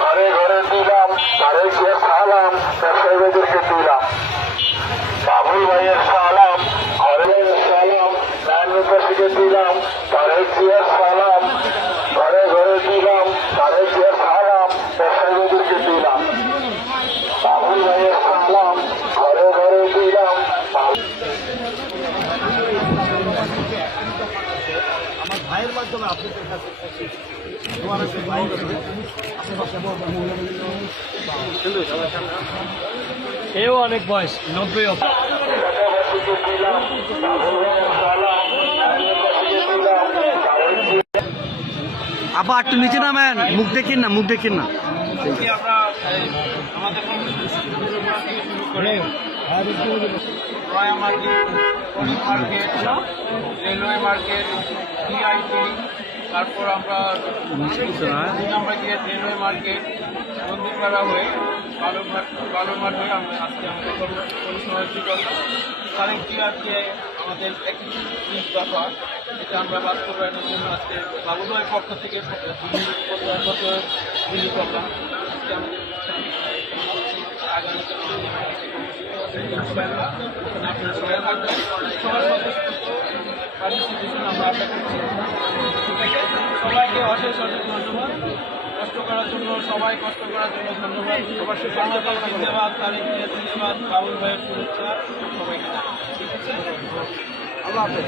ঘরে ঘরে দিলাম তারেক জিয়ার সালাম ব্যবসায়ীদেরকে বাবুল ভাইয়ের সালাম ঘরে সালাম নারায়ণবাসীকে দিলাম তারেক জিয়ার সালাম ঘরে ঘরে দিলাম তারেক জিয়ার সালাম ব্যবসায়ীদেরকে দিলাম বাবুল ভাইয়ের সালাম ঘরে ঘরে দিলাম আমার ভাইয়ের মাধ্যমে আপনাদের কাছে দোয়া রাখতে ভাই আশেপাশে এও অনেক বয়স নব্বই আপা একটু নিচে নামেন মুখ দেখিন না মুখ দেখিন না। আমরা আমাদের royal market poly market railway market DIT তারপর আমরা নম্বর দিয়ে রেলওয়ে মার্কেট মন্দিরপাড়া হয়ে বালুরঘাট বালুরঘাট হয়ে আমরা আজকে আমাদের কর্ম- কর্মসূচি করব তারেকটি আজকে আমাদের একটি দফা এটা আমরা বাস্তবায়নের জন্য আজকে বাবুদয়ের পক্ষ থেকে দিল্লি প্রোগ্রাম আজকে আমাদের সবাইকে অশেষ অশেষ ধন্যবাদ কষ্ট করার জন্য সবাই কষ্ট করার জন্য ধন্যবাদ বাংলাদেশ ধন্যবাদ তারিখ ধন্যবাদ বাবুল ভাইয়ের শুভেচ্ছা সবাইকে ঠিক আছে আল্লাহ হাফেজ।